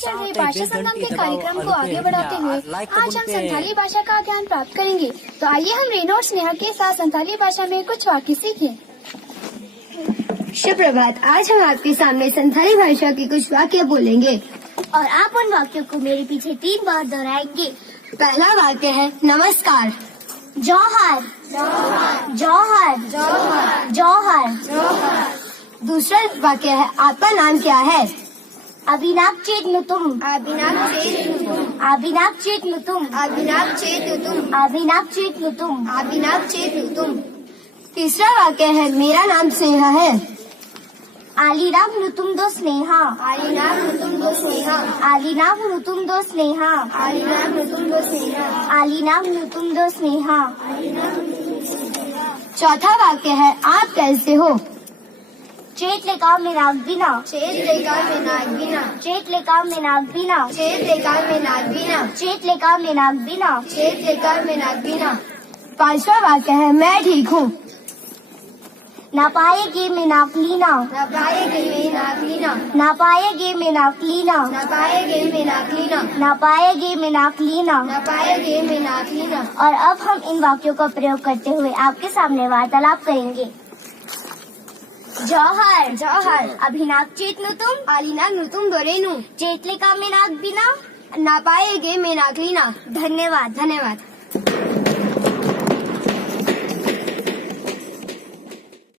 चल रहे भाषा संगम के कार्यक्रम को आगे बढ़ाते हुए आज हम संथाली भाषा का ज्ञान प्राप्त करेंगे। तो आइए हम रेनो और स्नेहा के साथ संथाली भाषा में कुछ वाक्य सीखें। शुभ प्रभात। आज हम आपके सामने संथाली भाषा के कुछ वाक्य बोलेंगे और आप उन वाक्यों को मेरे पीछे 3 बार दोहराएंगे। पहला वाक्य है नमस्कार। जौहर जौहर जौहर जौहर जौहर। दूसरा वाक्य है आपका नाम क्या है? अभिनाभ चेतनुतुम अभिनाभ चेतनुतुम अभिनाभ चेतनुतुम अभिनाभ चेतनुतुम अभिनाभ चेतनुतुम अभिनाभ चेतनुतुम। तीसरा वाक्य है मेरा नाम स्नेहा है। आलिनाभ नुतुम दो स्नेहा आलिनाभ नुतुम दो स्नेहा आलिनाभ नुतुम दो स्नेहा आलिनाभ नुतुम दो स्नेहा आलिनाभ नुतुम दो स्नेहा। चौथा वाक्य है आप कैसे हो? चेतलेका मेनाग्बिना चेतलेका मेनाग्बिना चेतलेका मेनाग्बिना चेतलेका मेनाग्बिना चेतलेका मेनाग्बिना चेतलेका मेनाग्बिना। पांचवा वाक्य है मैं ठीक हूँ। ना पाएगे मेनाक्लीना ना पाएगे मेनाक्लीना ना पाएगे मेनाक्लीना ना पाएगे मेनाक्लीना ना पाएगे मेनाक्लीना। ना पाएगे मेनाक्लीना। और अब हम इन वाक्यों का प्रयोग करते हुए आपके सामने वार्तालाप करेंगे। जौहर जौहर अभिनाभ चेतनुतुम आलिनाभ नुतुम दोरेनु चेतलेका मेनाग्बिना ना पाएगे मेनाक्लीना। धन्यवाद। धन्यवाद।